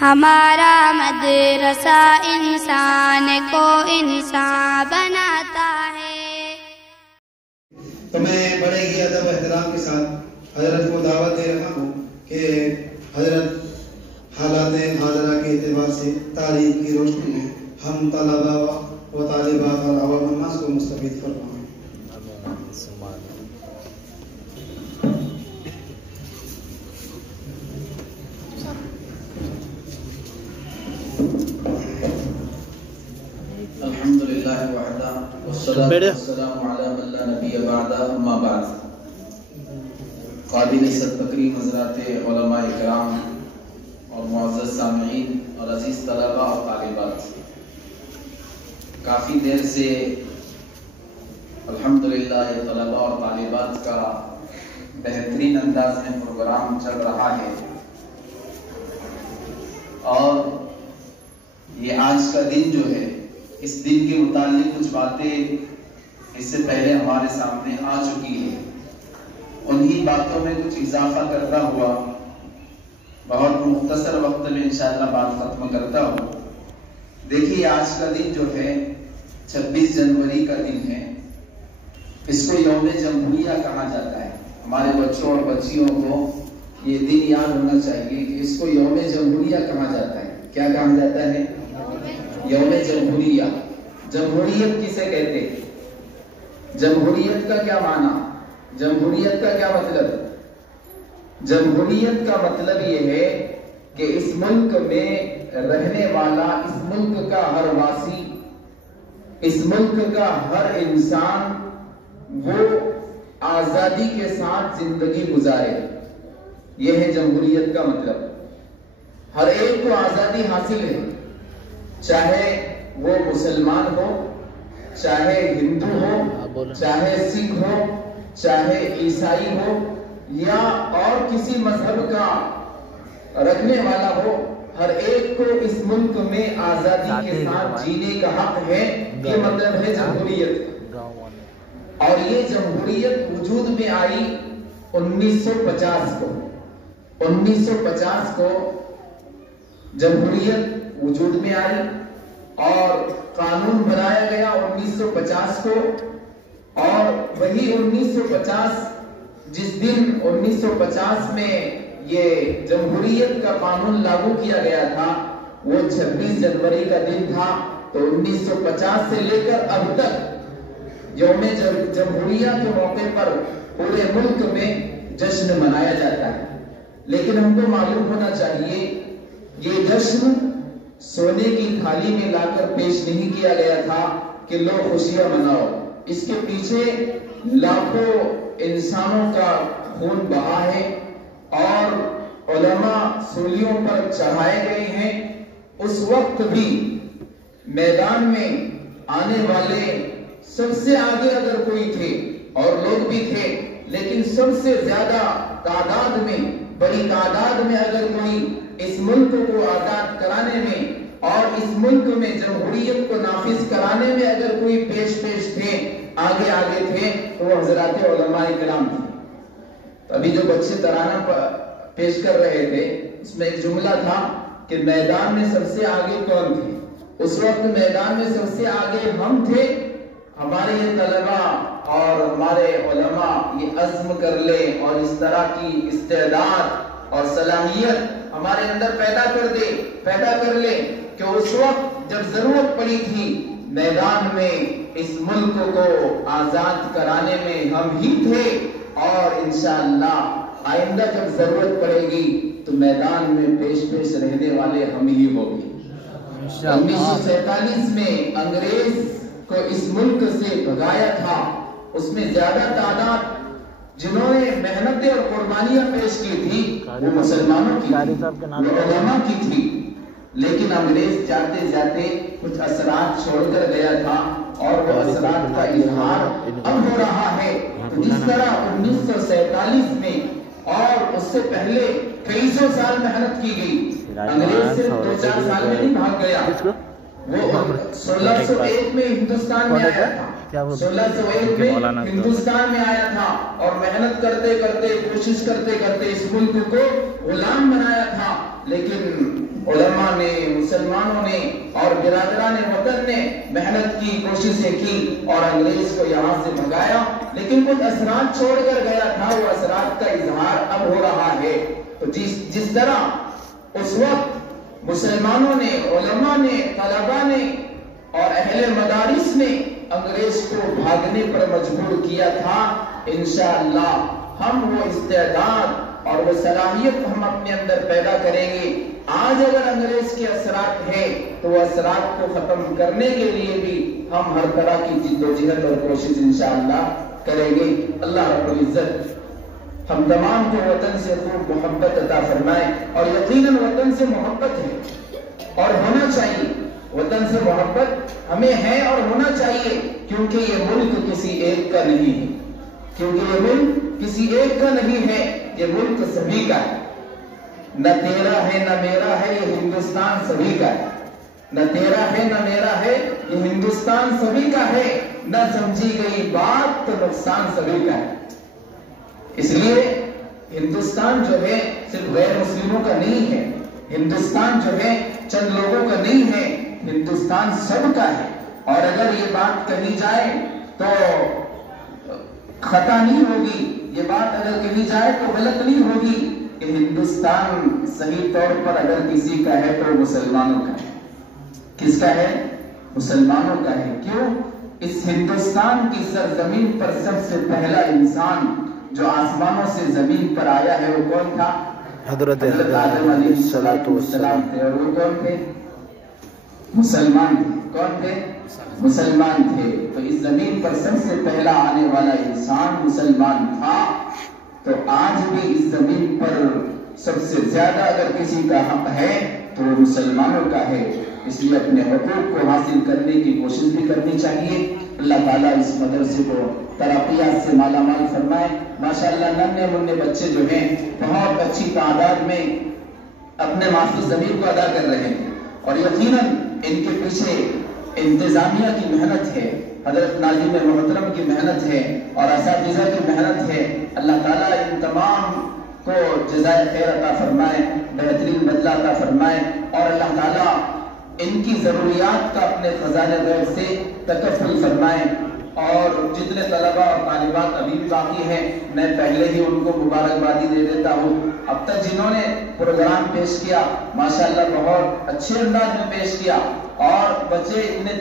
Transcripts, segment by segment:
ہمارا مدرسہ انسان کو انسان بناتا ہے۔ تو میں بڑے ہی ادب و احترام کے ساتھ حضرت کو دعوت دے رہا ہوں کہ حضرت حالات حاضرہ کے اعتبار سے تاریخ کی روشنی میں ہم طلباء و طالبات اور عوام الناس کو مستفید فرمائیں۔ الحمدللہ وحدہ والصلاة والسلام علی من لا نبی بعدہ، اما بعد۔ قابل صد تکریم حضرات علماء کرام اور معزز سامعین اور عزیز طلباء اور طالبات، کافی دیر سے الحمدللہ یہ طلباء اور طالبات کا بہترین انداز میں پروگرام چل رہا ہے، اور یہ آج کا دن جو ہے، اس دن کے متعلق کچھ باتیں اس سے پہلے ہمارے سامنے آ چکی ہیں، انہی باتوں میں کچھ اضافہ کرتا ہوا بہت مختصر وقت میں انشاءاللہ بات ختم کرتا ہوں۔ دیکھیے آج کا دن جو ہے 26 جنوری کا دن ہے، اس کو یوم جمہوریہ کہا جاتا ہے۔ ہمارے بچوں اور بچیوں کو یہ دن یاد ہونا چاہیے کہ اس کو یوم جمہوریہ کہا جاتا ہے۔ کیا کہا جاتا ہے؟ یوم جمہوریہ۔ جمہوریت کسے کہتے ہیں؟ جمہوریت کا کیا معنی؟ جمہوریت کا کیا مطلب؟ جمہوریت کا مطلب یہ ہے کہ اس ملک میں رہنے والا، اس ملک کا ہر واسی، اس ملک کا ہر انسان وہ آزادی کے ساتھ زندگی گزارے۔ یہ ہے جمہوریت کا مطلب۔ ہر ایک کو آزادی حاصل ہے، چاہے وہ مسلمان ہو، چاہے ہندو ہو، چاہے سکھ ہو، چاہے عیسائی ہو، یا اور کسی مذہب کا رکھنے والا ہو، ہر ایک کو اس ملک میں آزادی کے ساتھ جینے کا حق ہے۔ یہ مطلب ہے جمہوریت۔ اور یہ جمہوریت وجود میں آئی 1950 کو۔ 1950 کو جمہوریت وجود میں آئی اور قانون بنایا گیا 1950 کو، اور وہی 1950 جس دن 1950 میں یہ جمہوریت کا قانون لاگو کیا گیا تھا وہ 26 جنوری کا دن تھا۔ تو 1950 سے لے کر اب تک یوم جمہوریہ کے موقع پر پورے ملک میں جشن منایا جاتا ہے۔ لیکن ہم کو معلوم ہونا چاہیے یہ جشن سونے کی تھالی میں لا کر پیش نہیں کیا گیا تھا کہ لو خوشیاں مناؤ۔ اس کے پیچھے لاکھوں انسانوں کا خون بہا ہے، اور علماء سولیوں پر چڑھائے گئے ہیں۔ اس وقت بھی میدان میں آنے والے سب سے آگے اگر کوئی تھے، اور لوگ بھی تھے، لیکن سب سے زیادہ تعداد میں، بڑی تعداد میں اگر کوئی اس ملک کو آزاد کرانے میں اور اس ملک میں جمہوریت کو نافذ کرانے میں اگر کوئی پیش تھے، آگے تھے، تو وہ حضرات علماء کرام تھے۔ ابھی جو بچے ترانہ پیش کر رہے تھے اس میں ایک جملہ تھا کہ میدان میں سب سے آگے کون تھے؟ اس وقت میدان میں سب سے آگے ہم تھے۔ ہمارے یہ طلباء اور ہمارے علماء یہ عزم کر لیں اور اس طرح کی استعداد اور صلاحیت ہمارے اندر پیدا کر لیں کہ اس وقت جب ضرورت پڑی تھی میدان میں اس ملک کو آزاد کرانے میں ہم ہی تھے، اور انشاءاللہ آئندہ جب ضرورت پڑے گی تو میدان میں پیش رہنے والے ہم ہی ہوں گے۔ 1947 میں انگریز کو اس ملک سے بھگایا تھا، اس میں زیادہ تعداد جنہوں نے محنتیں اور قربانیاں پیش کی تھی وہ مسلمانوں کی تھی، وہ علماء کی تھی، لیکن انگریز جاتے کچھ اثرات چھوڑ کر گیا تھا، اور وہ اثرات کا اظہار اب ہو رہا ہے۔ جس طرح 1947 میں اور اس سے پہلے کئی سو سال محنت کی گئی، انگریز صرف 2-4 سال میں نہیں بھاگ گیا، وہ 1601 میں ہندوستان میں آیا تھا، 1601 میں ہندوستان میں آیا تھا، اور محنت کرتے کوشش کرتے اس ملک کو غلام بنایا تھا، لیکن علماء نے، مسلمانوں نے اور برادران وطن نے محنت کی، کوششیں کی اور انگریز کو یہاں سے بھگایا، لیکن کچھ اثرات چھوڑ کر گیا تھا، وہ اثرات کا اظہار اب ہو رہا ہے۔ تو جس طرح اس وقت مسلمانوں نے، علماء نے، طلباء نے اور اہل مدارس نے انگریز کو بھاگنے پر مجبور کیا تھا، انشاءاللہ ہم وہ استعداد اور وہ صلاحیت ہم اپنے اندر پیدا کریں گے۔ آج اگر انگریز کے اثرات ہیں تو وہ اثرات کو ختم کرنے کے لیے بھی ہم ہر طرح کی جد و جہد اور کوشش انشاءاللہ کریں گے۔ اللہ رب العزت ہم تمام کو وطن سے خوب محبت عطا فرمائے، اور یقیناً وطن سے محبت ہے اور ہونا چاہیے، وطن سے محبت ہمیں ہے اور ہونا چاہیے، کیونکہ یہ ملک کسی ایک کا نہیں ہے، کیونکہ یہ ملک کسی ایک کا نہیں ہے، یہ ملک سبھی کا ہے، نہ تیرا ہے نہ میرا ہے، یہ ہندوستان سبھی کا ہے، نہ تیرا ہے نہ میرا ہے، یہ ہندوستان سبھی کا ہے، نہ سمجھی گئی بات تو نقصان سبھی کا ہے۔ اس لیے ہندوستان جو ہے صرف غیر مسلموں کا نہیں ہے، ہندوستان جو ہے چند لوگوں کا نہیں ہے، ہندوستان سب کا ہے۔ اور اگر یہ بات کہی جائے تو خطا نہیں ہوگی، یہ بات اگر کہی جائے تو غلط نہیں ہوگی کہ ہندوستان صحیح طور پر اگر کسی کا ہے تو مسلمانوں کا ہے۔ کس کا ہے؟ مسلمانوں کا ہے۔ کیوں؟ اس ہندوستان کی سرزمین پر سب سے پہلا انسان جو آسمانوں سے زمین پر آیا ہے وہ کون تھا؟ حضرت آدم علیہ السلام تھے، اور وہ کون تھے؟ مسلمان تھے۔ کون تھے؟ مسلمان تھے۔ تو اس زمین پر سب سے پہلا آنے والا انسان مسلمان تھا۔ تو آج بھی اس زمین پر سب سے زیادہ اگر کسی کا حق ہے تو وہ مسلمانوں کا ہے، اس لیے اپنے حقوق کو حاصل کرنے کی کوشش بھی کرنی چاہیے۔ اللہ تعالیٰ اس مدرسے کو ترقیات سے مالا مال فرمائے۔ ماشاءاللہ ننھے منھے بچے جو ہیں بہت اچھی تعداد میں اپنے معافی ضمیر کو ادا کر رہے ہیں، اور یقیناً ان کے پیچھے انتظامیہ کی محنت ہے، حضرت ناظم محترم کی محنت ہے اور اساتذہ کی محنت ہے۔ اللہ تعالیٰ ان تمام کو جزائے خیر عطا فرمائے، بہترین بدلہ عطا فرمائے، اور اللہ تعالیٰ ان کی ضروریات کا اپنے خزانہ غیب سے تکفل فرمائے۔ اور جتنے طلباء اور طالبات ابھی بھی باقی ہیں میں پہلے ہی ان کو مبارکبادی دے دیتا ہوں۔ اب تک جنہوں نے پروگرام پیش کیا ماشاءاللہ بہت اچھے انداز میں پیش کیا، اور بچے اتنے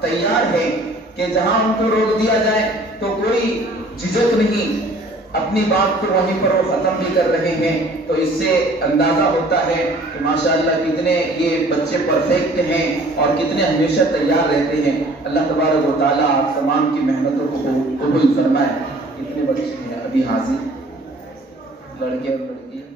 تیار ہیں کہ جہاں ان کو روک دیا جائے تو کوئی جھجک نہیں، اپنی بات کو وہیں پر وہ ختم بھی کر رہے ہیں۔ تو اس سے اندازہ ہوتا ہے کہ ماشاءاللہ کتنے یہ بچے پرفیکٹ ہیں اور کتنے ہمیشہ تیار رہتے ہیں۔ اللہ تبارک و تعالیٰ آپ تمام کی محنتوں کو قبول فرمائے۔ کتنے بچے ہیں ابھی حاضر، لڑکے اور لڑکیاں؟